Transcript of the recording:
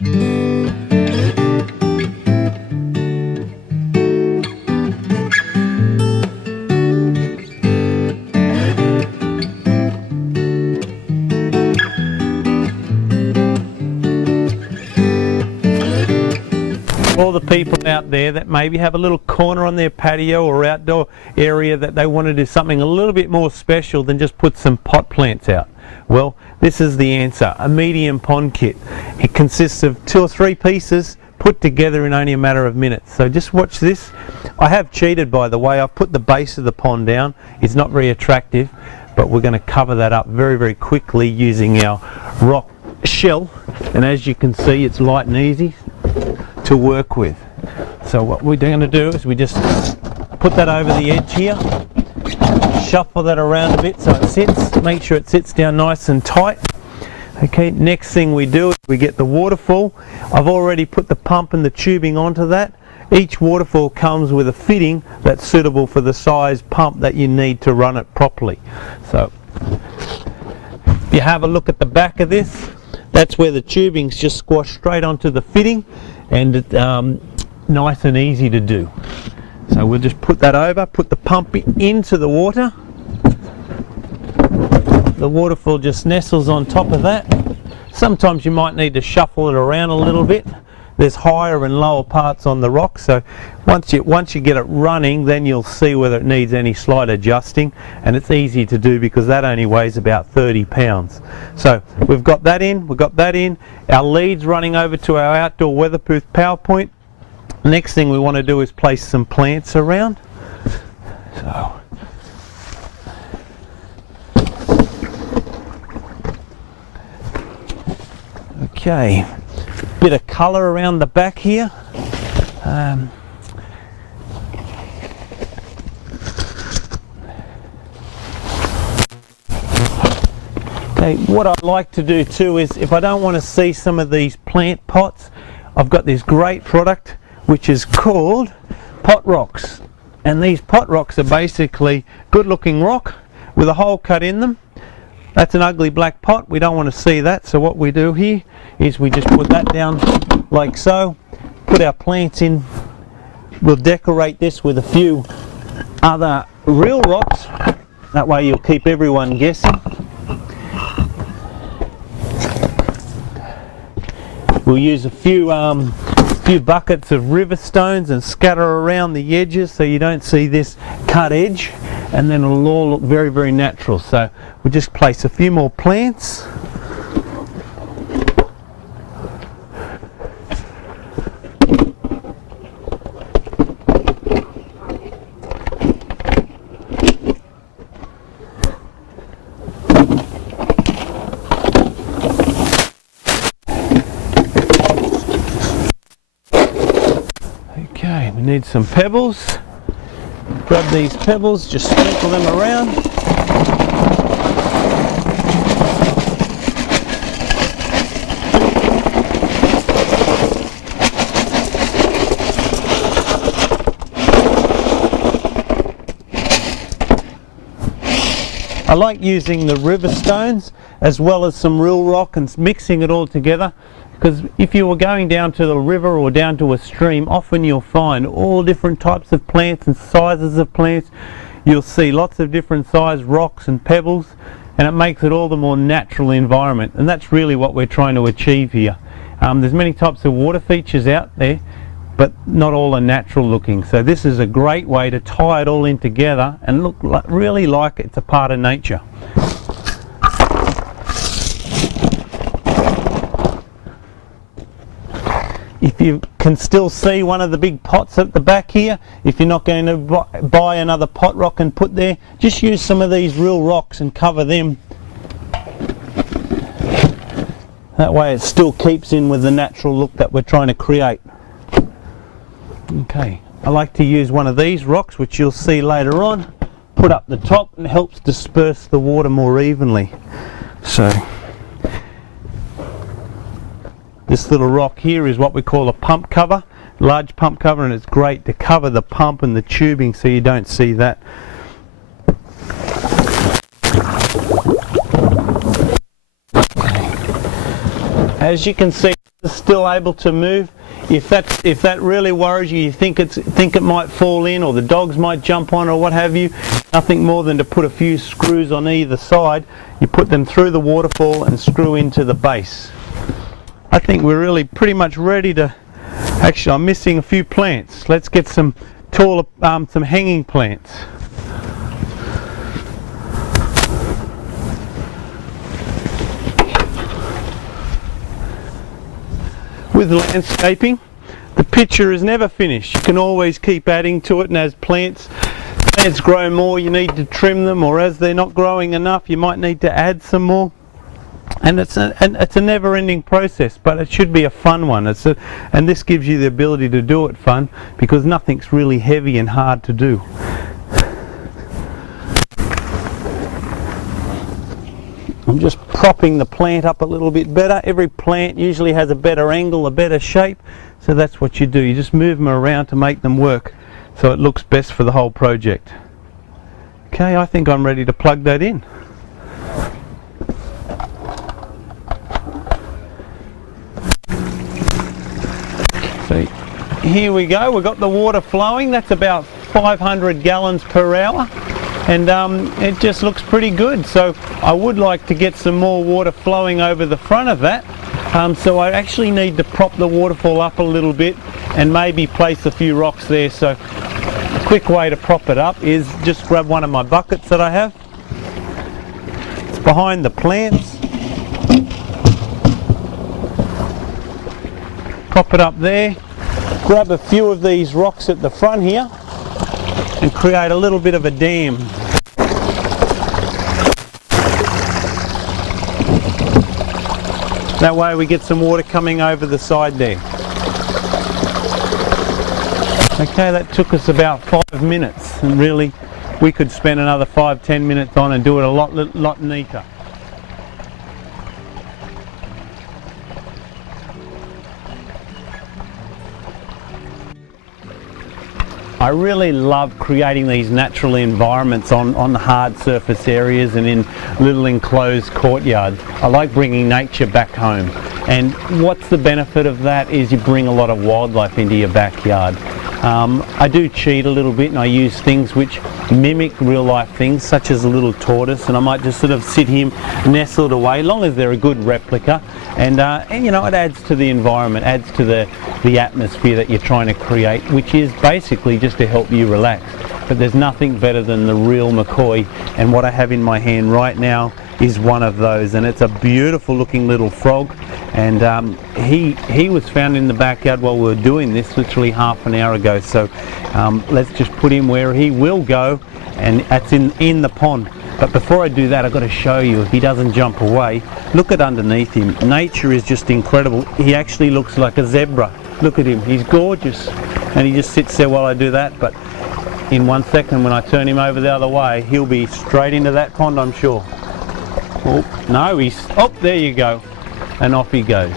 All the people out there that maybe have a little corner on their patio or outdoor area that they want to do something a little bit more special than just put some pot plants out. Well, this is the answer, a medium pond kit. It consists of 2 or 3 pieces put together in only a matter of minutes. So just watch this. I have cheated, by the way. I've put the base of the pond down. It's not very attractive, but we're going to cover that up very, very quickly using our rock shell. And as you can see, it's light and easy to work with. So what we're going to do is we just put that over the edge here, shuffle that around a bit so it sits, make sure it sits down nice and tight. Okay, next thing we do is we get the waterfall. I've already put the pump and the tubing onto that. Each waterfall comes with a fitting that's suitable for the size pump that you need to run it properly. So if you have a look at the back of this, that's where the tubing's just squashed straight onto the fitting, and it's nice and easy to do. So we'll just put that over, put the pump into the water. The waterfall just nestles on top of that. Sometimes you might need to shuffle it around a little bit. There's higher and lower parts on the rock, so once you get it running, then you'll see whether it needs any slight adjusting, and it's easy to do because that only weighs about 30 pounds. So we've got that in, our lead's running over to our outdoor weatherproof power point. Next thing we want to do is place some plants around. So okay, bit of colour around the back here. Okay, what I like to do too is, if I don't want to see some of these plant pots, I've got this great product which is called pot rocks, and these pot rocks are basically good looking rock with a hole cut in them. That's an ugly black pot, we don't want to see that, so what we do here is we just put that down like so, put our plants in. We'll decorate this with a few other real rocks, that way you'll keep everyone guessing. We'll use a few buckets of river stones and scatter around the edges so you don't see this cut edge, and then it'll all look very, very natural. So we'll just place a few more plants. Okay, we need some pebbles. Grab these pebbles, just sprinkle them around. I like using the river stones as well as some real rock and mixing it all together, because if you were going down to the river or down to a stream, often you'll find all different types of plants and sizes of plants. You'll see lots of different sized rocks and pebbles, and it makes it all the more natural environment, and that's really what we're trying to achieve here. There's many types of water features out there, but not all are natural looking, so this is a great way to tie it all in together and look really like it's a part of nature. If you can still see one of the big pots at the back here, if you're not going to buy another pot rock and put there, just use some of these real rocks and cover them. That way it still keeps in with the natural look that we're trying to create. Okay, I like to use one of these rocks, which you'll see later on, put up the top, and it helps disperse the water more evenly. So this little rock here is what we call a pump cover, large pump cover, and it's great to cover the pump and the tubing so you don't see that. As you can see, is still able to move. If that really worries you, you think it might fall in, or the dogs might jump on, or what have you, nothing more than to put a few screws on either side. You put them through the waterfall and screw into the base. I think we're really pretty much ready to. Actually, I'm missing a few plants. Let's get some taller, some hanging plants. With landscaping, the picture is never finished. You can always keep adding to it, and as plants grow more, you need to trim them, or as they're not growing enough, you might need to add some more. And it's a never-ending process, but it should be a fun one. And this gives you the ability to do it fun, because nothing's really heavy and hard to do. I'm just propping the plant up a little bit better. Every plant usually has a better angle, a better shape, so that's what you do. You just move them around to make them work so it looks best for the whole project. Okay, I think I'm ready to plug that in. So here we go, we've got the water flowing. That's about 500 gallons per hour. And it just looks pretty good. So I would like to get some more water flowing over the front of that. So I actually need to prop the waterfall up a little bit and maybe place a few rocks there. So a quick way to prop it up is just grab one of my buckets that I have. It's behind the plants. Prop it up there. Grab a few of these rocks at the front here and create a little bit of a dam. That way we get some water coming over the side there. Okay, that took us about 5 minutes, and really we could spend another 5-10 minutes on and do it a lot neater. I really love creating these natural environments on hard surface areas and in little enclosed courtyards. I like bringing nature back home, and what's the benefit of that is you bring a lot of wildlife into your backyard. I do cheat a little bit, and I use things which mimic real life things, such as a little tortoise, and I might just sort of sit him nestled away, long as they're a good replica, and you know, it adds to the environment, adds to the atmosphere that you're trying to create, which is basically just to help you relax. But there's nothing better than the real McCoy, and what I have in my hand right now is one of those, and it's a beautiful looking little frog. And he was found in the backyard while we were doing this literally half an hour ago. So let's just put him where he will go, and that's in the pond. But before I do that, I've got to show you, if he doesn't jump away, look at underneath him. Nature is just incredible. He actually looks like a zebra. Look at him, he's gorgeous. And he just sits there while I do that. But in 1 second, when I turn him over the other way, he'll be straight into that pond, I'm sure. Oh, no, oh, there you go. And off he goes.